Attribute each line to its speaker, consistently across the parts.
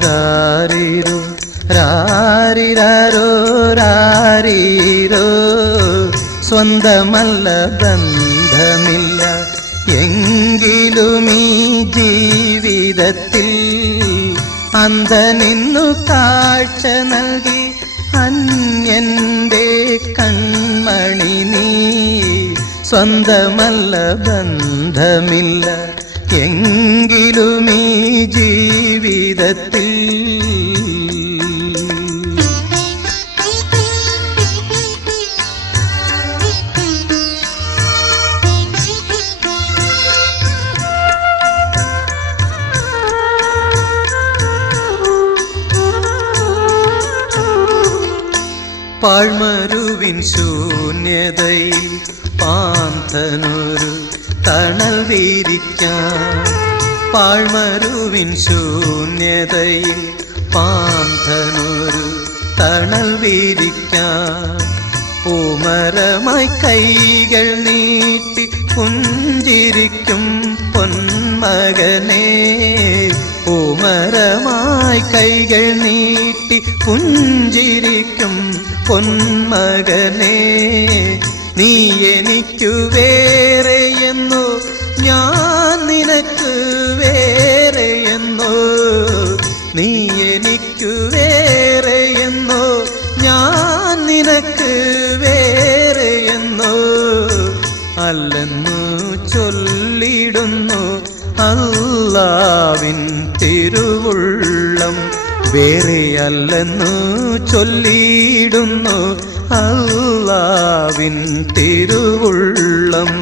Speaker 1: റീരാരീരാരീരോ രാരിരോ രാരീരോ? സ്വന്തമല്ല ബന്ധമില്ല. എങ്കിലും ഈ ജീവിതത്തിൽ അന്ത നിന്നു കാഴ്ച നൽകി അന്യന്റെ കൺമണി നീ. സ്വന്തമല്ല ബന്ധമില്ല. എങ്കിലും ഈ ജീവിതത്തിൽ. പാഴ്മരുവിൻ ശൂന്യതയിൽ പാന്തനൊരു തണൽ വീരിക്കാൻ പാഴ്മരുവിൻ ശൂന്യതയിൽ പാന്തനൊരു തണൽ വീരിക്കാൻ പൂമരമായി കൈകൾ നീട്ടി പുഞ്ചിരിക്കും പൊന്മകനെ. പൂമരമായി കൈകൾ നീട്ടി പുഞ്ചിരിക്കും പൊന്മകനെ. നീ എനിക്കു വേറെയെന്നോ നീ എനിക്കു വേറെയെന്നോ ഞാൻ നിനക്ക് വേറെയെന്നോ അല്ലെന്നു ചൊല്ലിടുന്നു അല്ലാവിൻ തിരുവുള്ളം. വേറെയല്ലെന്നു ചൊല്ലിടുന്നു അല്ലാവിൻ തിരുവുള്ളം.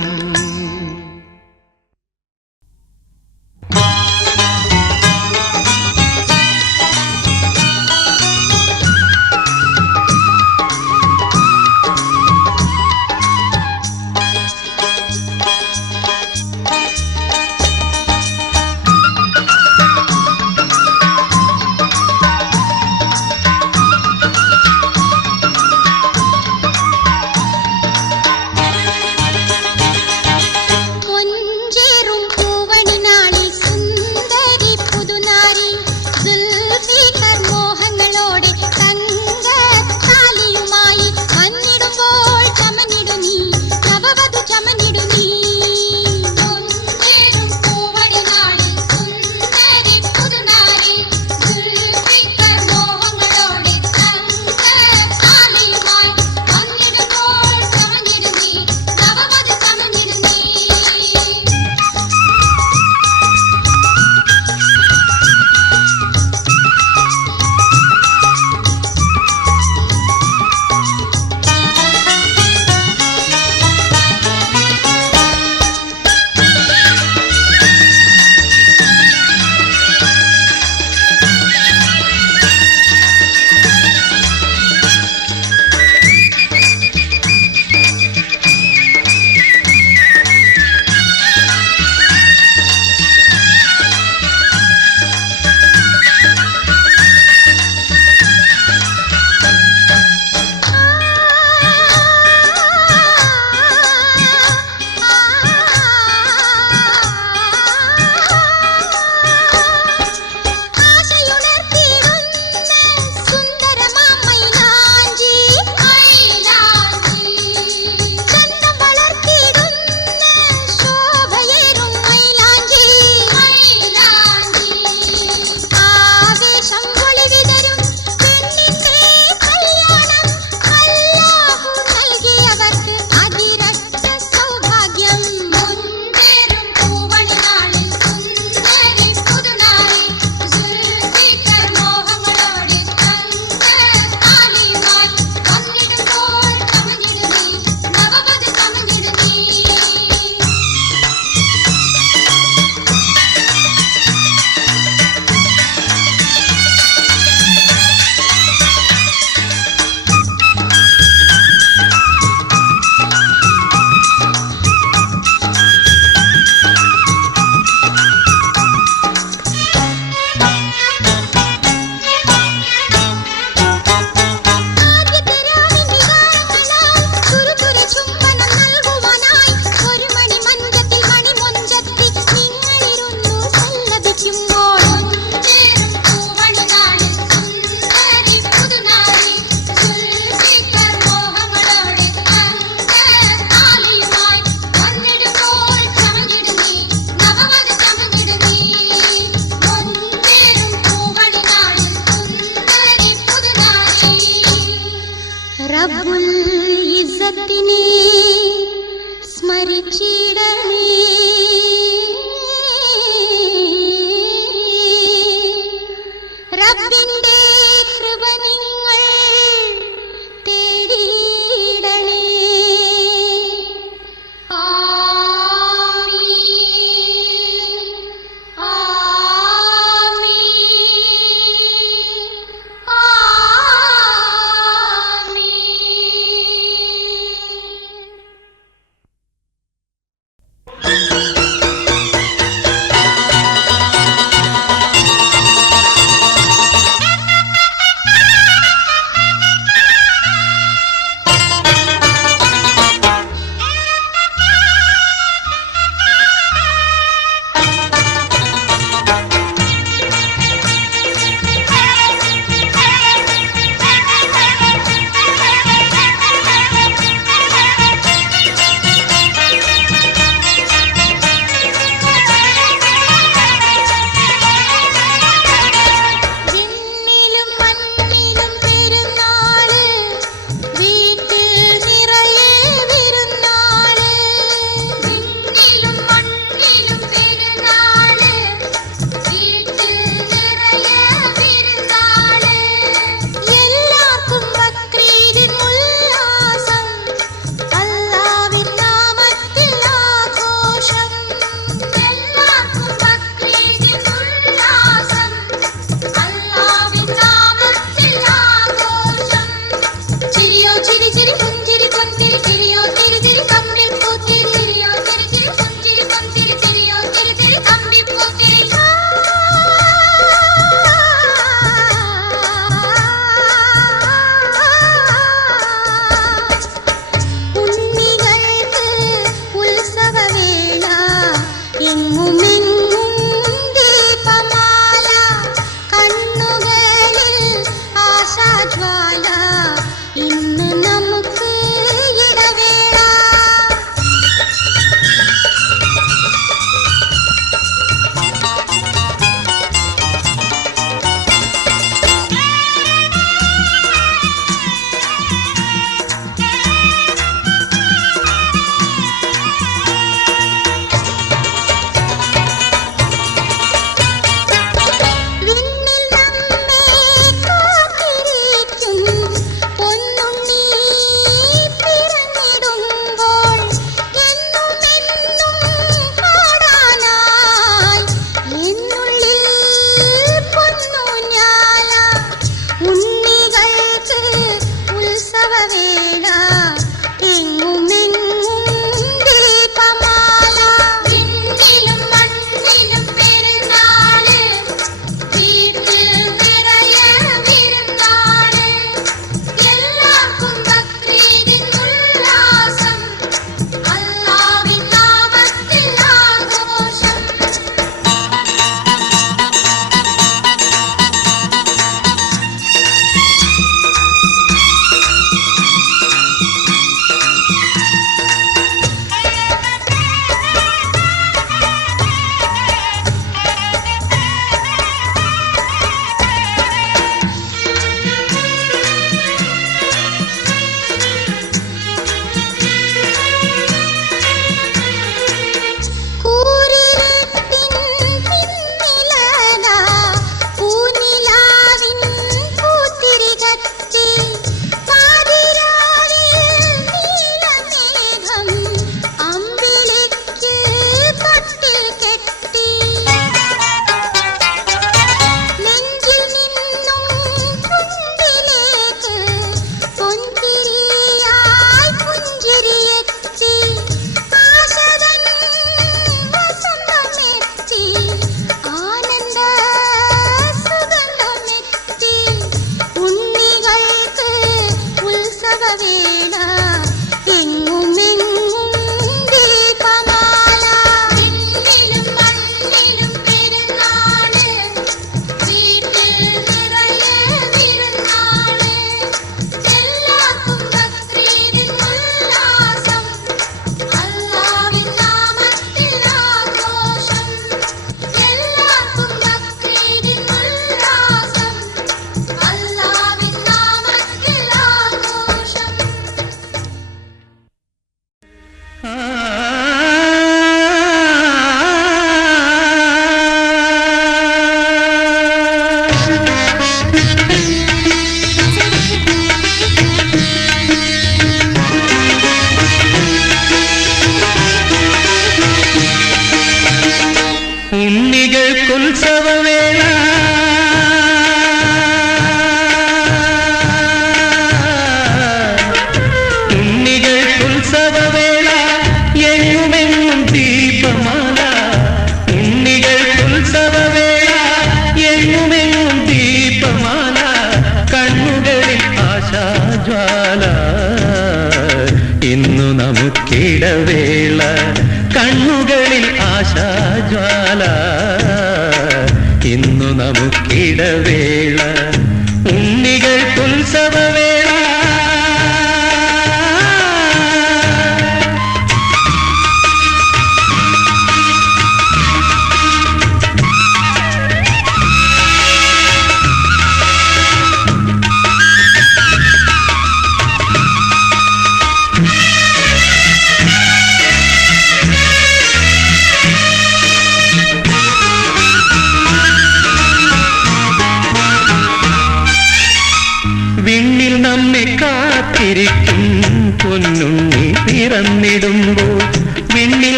Speaker 1: விடவே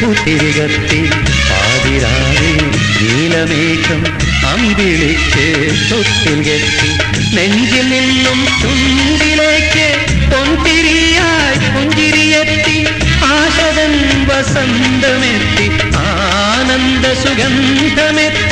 Speaker 1: പുത്തിരികത്തി പാതിരാവിൽ നീലമേഘം അമ്പിളിക്ക് തൊട്ടിൽ കെട്ടി. നെഞ്ചിൽ നിന്നും ചുണ്ടിലേക്ക് പൊന്തിരിയായി പുഞ്ചിരിയെത്തി. ആശതൻ വസന്തമെത്തി ആനന്ദ സുഗന്ധമെത്തി.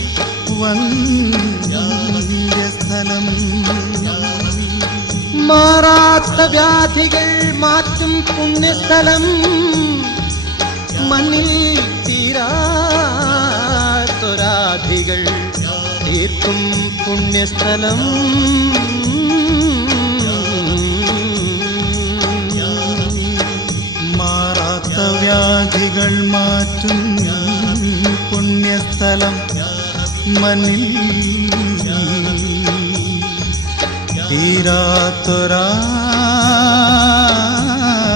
Speaker 1: വന്ധ്യസ്ഥലം മാറാത്ത വ്യാധികൾ മാറ്റും പുണ്യസ്ഥലം. മണ്ണിൽ തീരാത്തൊരാധികൾ തീർക്കും പുണ്യസ്ഥലം. മാറാത്ത വ്യാധികൾ മാറ്റും പുണ്യസ്ഥലം. മണ്ണിൽ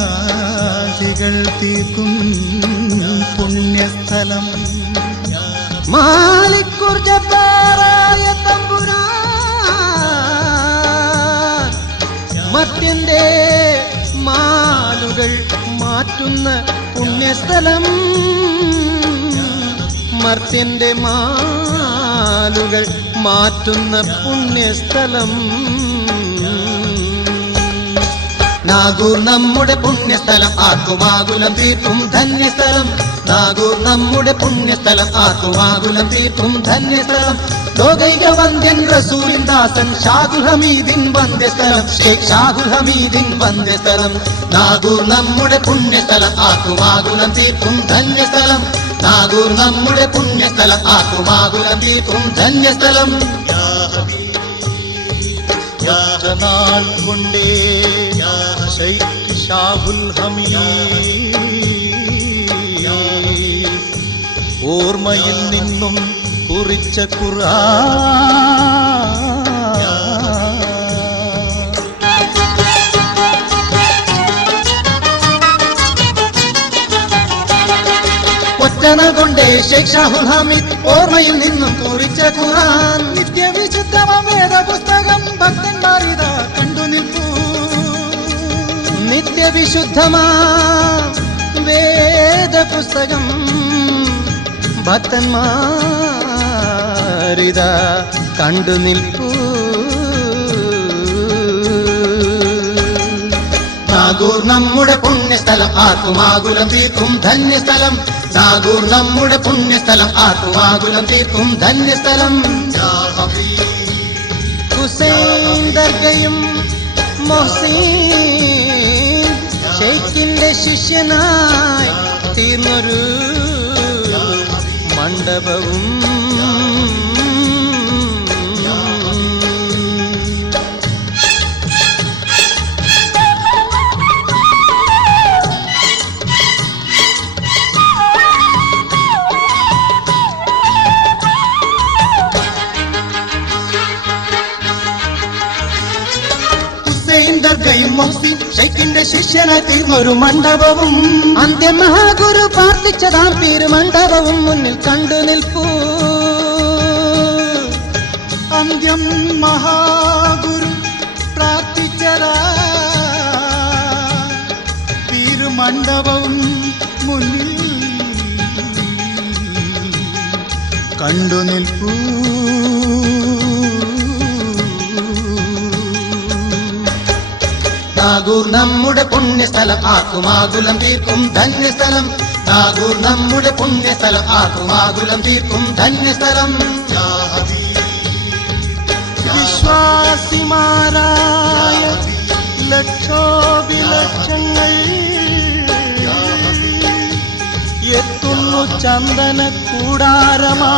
Speaker 1: തീരാത്തൊരാധികൾ തീർക്കും പുണ്യസ്ഥലം. മാലിക്കുർ ജബ്ബാറായ തമ്പുരാൻ മത്യന്റെ മാലുകൾ മാറ്റുന്ന പുണ്യസ്ഥലം. മർത്യന്റെ മാലുകൾ മാറ്റുന്ന പുണ്യസ്ഥലം.
Speaker 2: നാഗൂർ നമ്മുടെ പുണ്യസ്ഥലം ആർക്കുമാകുലം തീർത്തും ധന്യസ്ഥലം. നാഗൂർ നമ്മുടെ പുണ്യസ്ഥലം ആർക്കുമാകുലം തീർത്തും ധന്യസ്ഥലം. ലോകൈക വന്ദ്യൻ റസൂലിൻ ദാസൻ ഷാഹുൽ ഹമീദിൻ വന്ധ്യസ്ഥലം. ഷേഖ് ഷാഹുൽ ഹമീദിൻ വന്ധ്യസ്ഥലം. നാഗൂർ നമ്മുടെ പുണ്യസ്ഥലം ആർക്കുമാകുലം തീർത്തും ധന്യസ്ഥലം. നാഗൂർ നമ്മുടെ പുണ്യസ്ഥലം ആക്കുമാകുലം തീർക്കും ധന്യസ്ഥലം.
Speaker 1: എത്ര നാൾ കൊണ്ടേ ശൈഖ് ഷാഹുൽ ഓർമ്മയിൽ നിന്നും കുറിച്ച ഖുർആൻ.
Speaker 2: ഒറ്റന കൊണ്ടേ ഷേഖ് ഷാഹുൽ ഹമീദ് ഓർമ്മയിൽ നിന്നും കുറിച്ച ഖുർആൻ
Speaker 1: നിത്യവിശുദ്ധമാം വേദപുസ്തകം ഭക്തന്മാരിതാ കണ്ടു നിൽപ്പൂ നിത്യവിശുദ്ധമാ വേദപുസ്തകം ഭക്തന്മാരിതാ കണ്ടു നിൽപ്പൂ
Speaker 2: നാഗൂർ നമ്മുടെ പുണ്യസ്ഥലം ആത്മാകുലം തീർക്കും ധന്യസ്ഥലം. സാഗൂർ നമ്മുടെ പുണ്യസ്ഥലം ആത്മാകുലം തീർക്കും ധന്യസ്ഥലം.
Speaker 1: ഹുസൈൻ ദർഗയും മൊഹസീൻ ഷെയ്ഖിന്റെ ശിഷ്യനായി തീർന്നൊരു മണ്ഡപവും
Speaker 2: ഹുസൈൻ ദർഗയും മൊഹ്സിൻ ഷെയ്ഖിന്റെ ശിഷ്യനായി തീർന്നൊരു മണ്ഡപവും.
Speaker 1: അന്ത്യമഹാഗുരു പ്രാർത്ഥിച്ചതാം തിരുമണ്ഡപവും മുന്നിൽ കണ്ടു നിൽപ്പൂ.
Speaker 2: അന്ത്യം മഹാഗുരു പ്രാർത്ഥിച്ചതാ. തിരുമണ്ഡപവും മുന്നിൽ കണ്ടു നിൽപ്പൂ. നാഗൂർ നമ്മുടെ പുണ്യസ്ഥലം ആക്കുമാകുലം തീർക്കും ധന്യസ്ഥലം. നാഗൂർ നമ്മുടെ പുണ്യസ്ഥലം ആക്കുമാകുലം തീർക്കും ധന്യസ്ഥലം.
Speaker 1: വിശ്വാസിമാരായ ലക്ഷോപിലക്ഷങ്ങൾ എത്തുന്നു ചന്ദന കൂടാരമാ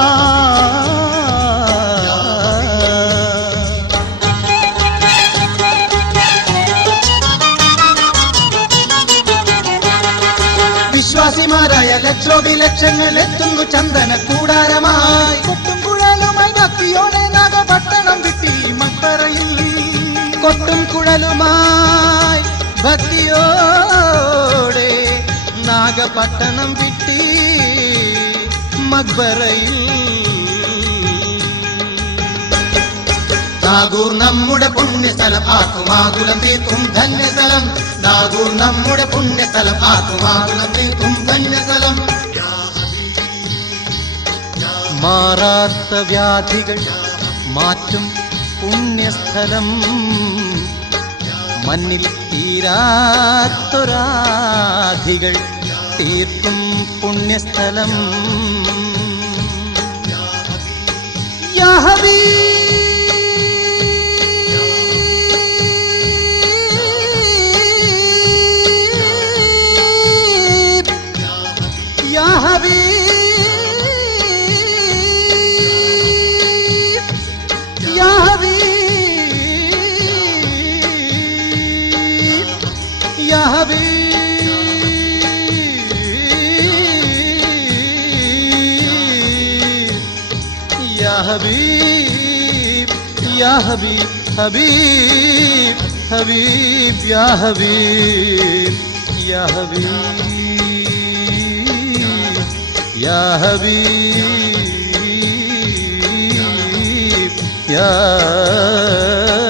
Speaker 2: ലക്ഷോപി ലക്ഷങ്ങൾ എത്തുന്നു ചന്ദന കൂടാരമായി.
Speaker 1: കൊട്ടും കുഴലുമായി കത്തിയോടെ നാഗപട്ടണം വിട്ടി മക്ബറയിൽ കൊട്ടും കുഴലുമായി ഭക്തിയോടെ നാഗപട്ടണം വിട്ടി മക്ബറയിൽ
Speaker 2: നാഗൂർ നമ്മുടെ പുണ്യസ്ഥലം ആക്കുമാകുലം തീർക്കും ധന്യസ്ഥലം നാഗൂർ നമ്മുടെ പുണ്യസ്ഥലം ആക്കുമാകുലം തീർക്കും ധന്യസ്ഥലം
Speaker 1: മാറാത്ത വ്യാധികൾ മാറ്റും പുണ്യസ്ഥലം. മണ്ണിൽ തീരാത്തൊരാധികൾ തീർക്കും പുണ്യസ്ഥലം. യാ Habib, Habib, Habib, Ya Habib, Ya Habib, Ya Habib, Ya Habib.